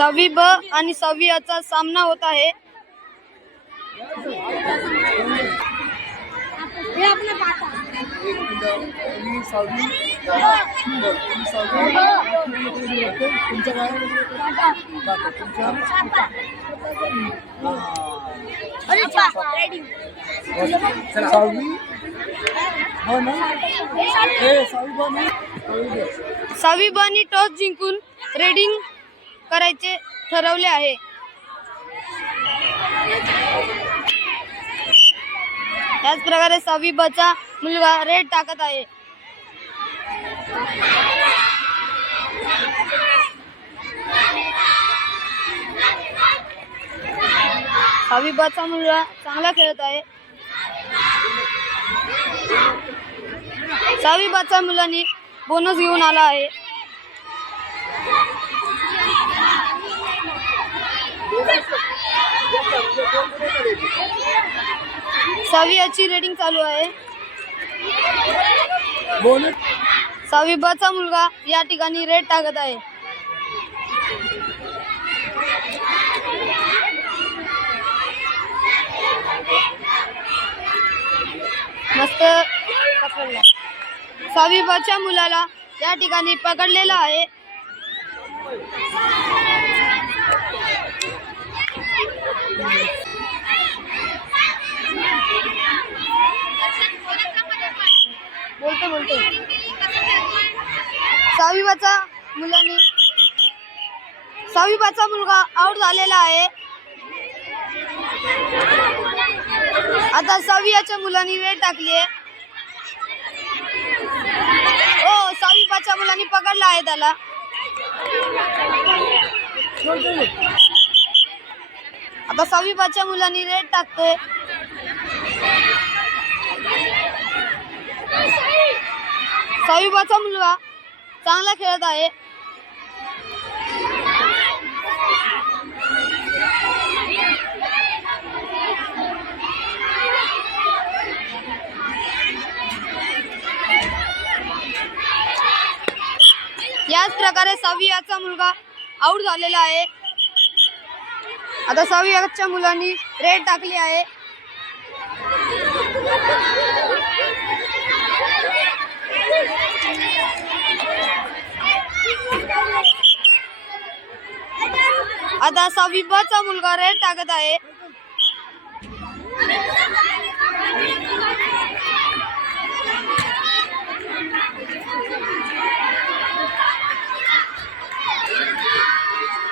सहावी ब आणि सहावी अचा सामना होत आहे हे हो सहावी बन सहावी बन. सहावी ब आणि टॉस जिंकून रेडिंग करायचे ठरवले आहे. त्याच प्रकारे सहावी मुलगा रेड टाकत आहे. सहावी चा मुलगा चांगला खेळत आहे. सहावी मुलांनी बोनस घेऊन आला आहे. सहावी याची रेडिंग चालू आहे. सहावी ब चा मुलगा या ठिकाणी रेड टाकत आहे. मस्त पकडला. सहावी मुलाला या ठिकाणी पकडलेला आहे बोलतो बोलतो सहावी बाचा मुलांनी सहावी मुलगा आउट झालेला आहे. आता सवियाच्या मुलांनी वेळ टाकली आहे. हो सहावी मुलांनी पकडला आहे त्याला. आता सहावी मुलांनी रेड टाकतोय सहावी मुलगा चांगला खेळत आहे. याच प्रकारे सहावी मुलगा आउट झालेला आहे. आता सहावीच्या मुलांनी रेड टाकली आहे. आता सविबाचा मुलगा रेड टाकत आहे.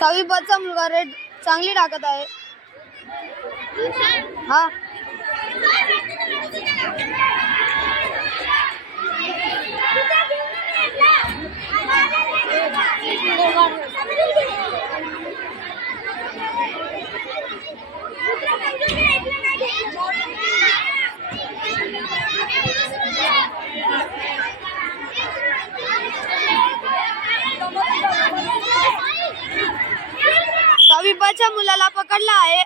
सविबाचा मुलगा रेड चांगली टाकत आहे. हा. सहावी मुलाला पकडला आहे.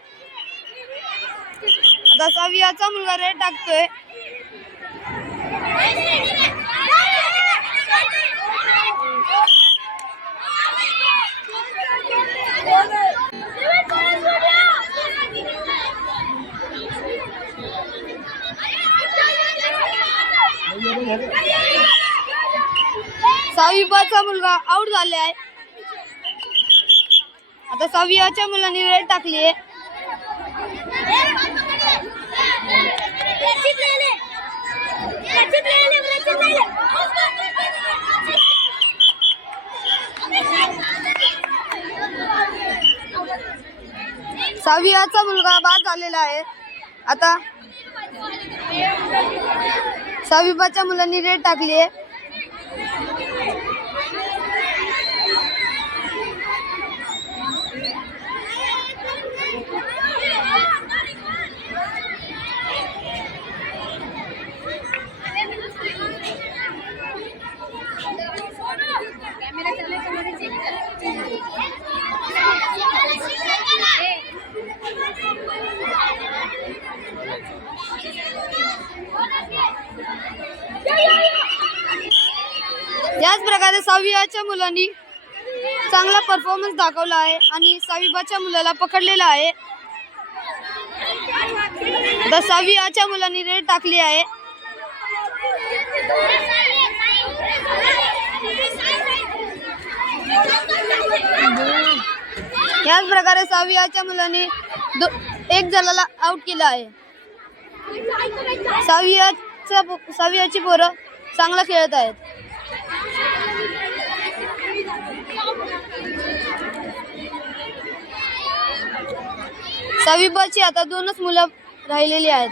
आता सहावीचा मुलगा रेड टाकतोय. सहावी मुलगा आउट झाले आहे आता सहावी मुलांनी रेड टाकली आहे. सहावीचा मुलगा बाद झालेला आहे. आता सहावीबाच्या मुलांनी रेड टाकली आहे. याच प्रकारे सहावीच्या मुलांनी चांगला परफॉर्मन्स दाखवला आहे आणि सहावीबाच्या मुलाला पकडलेला आहे. तर सहावी मुलांनी रेड टाकली आहे. याच प्रकारे सहावीच्या मुलांनी दो एक जणाला आउट केलं आहे. सहावी आच्या पोरं चांगला खेळत आहेत. सहावी आता दोनच मुलं राहिलेली आहेत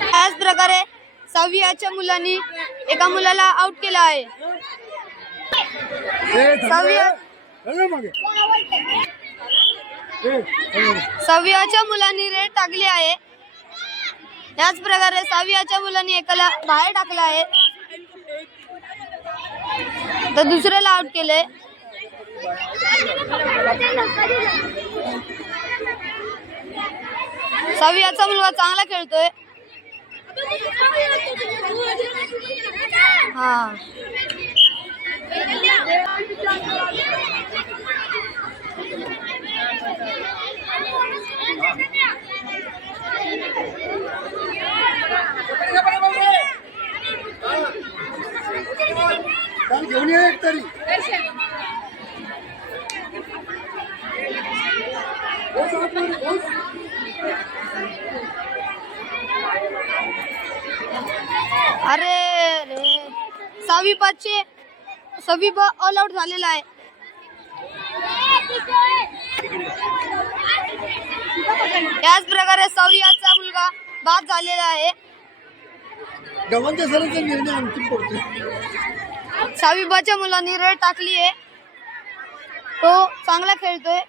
त्याच प्रकारे सहावी मुलांनी एका मुलाला आउट केलं आहे ए, सहावी थांब रे. चल ना मागे. ए, चल ना. सहावी आच्या मुलांनी रेड टाकली आहे याच प्रकारे सहावी आच्या मुलांनी एकाला बाहेर टाकलं आहे तर दुसऱ्याला आउट केलंय. सवी याचा मुलगा चांगला खेळतोय. हा चल, घेऊन ये एक तरी बस आपण, बस. अरे रे सहावी पाचशे सहावी ब ऑल आउट झालेला आहे. याच प्रकारे सहावी आजचा मुलगा बाद झालेला आहे. गव्हाच्या सरांचा निर्णय अंतिम पडतो सहावी बाच्या मुलांनी रेड टाकली आहे. तो चांगला खेळतोय.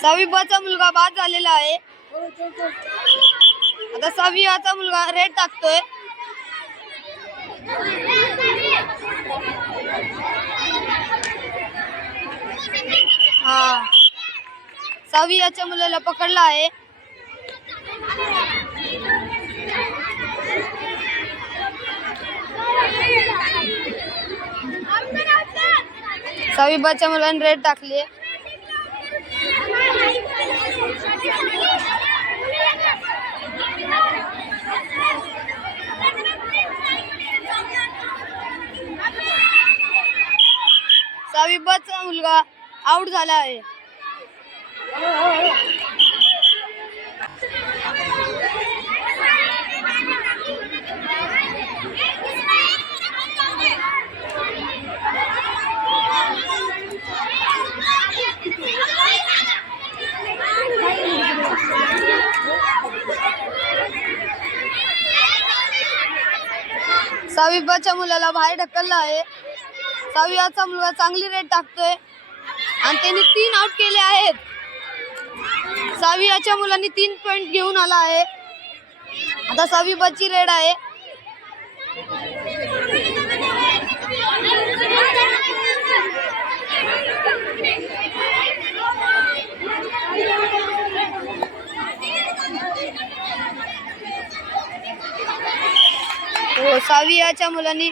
सहावी बाचा मुलगा बाद झालेला आहे. आता सहावी आचा मुलगा रेड टाकतोय. हा. सहावी याच्या मुलाला पकडला आहे. सहावी बाच्या मुलाने रेड टाकली आहे. सहावी मुलगा आउट झाला आहे. सहावी मुलाला बाहेर ढकलला आहे. सहावीचा मुलगा चांगली रेट टाकतोय. आणि त्यांनी तीन आउट केले आहेत. सहावीआच्या मुलांनी तीन पॉईंट घेऊन आला आहे. आता सहावी बाची रेड आहे. हो सहावी याच्या मुलांनी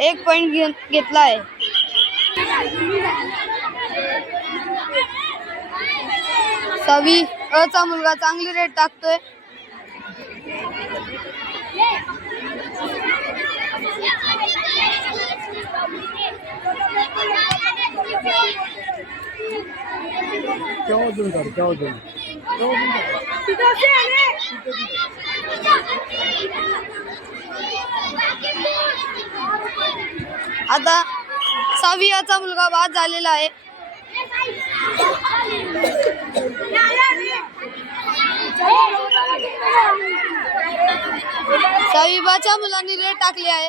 एक पॉइंट घेऊन घेतला आहे. सहावी अचा मुलगा चांगली रेट टाकतोय. आता सहावी याचा मुलगा बाद झालेला आहे. सविबाच्या मुलांनी रेट टाकली आहे.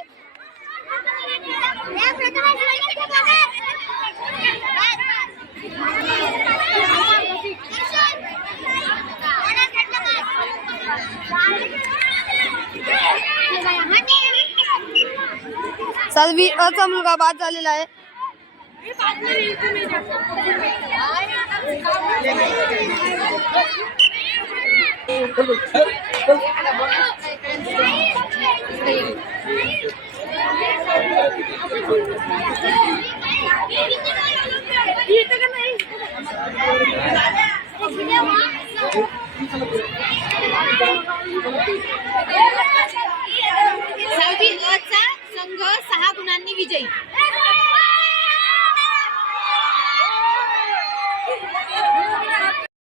सातवी अचा मुलगा बाद झालेला आहे.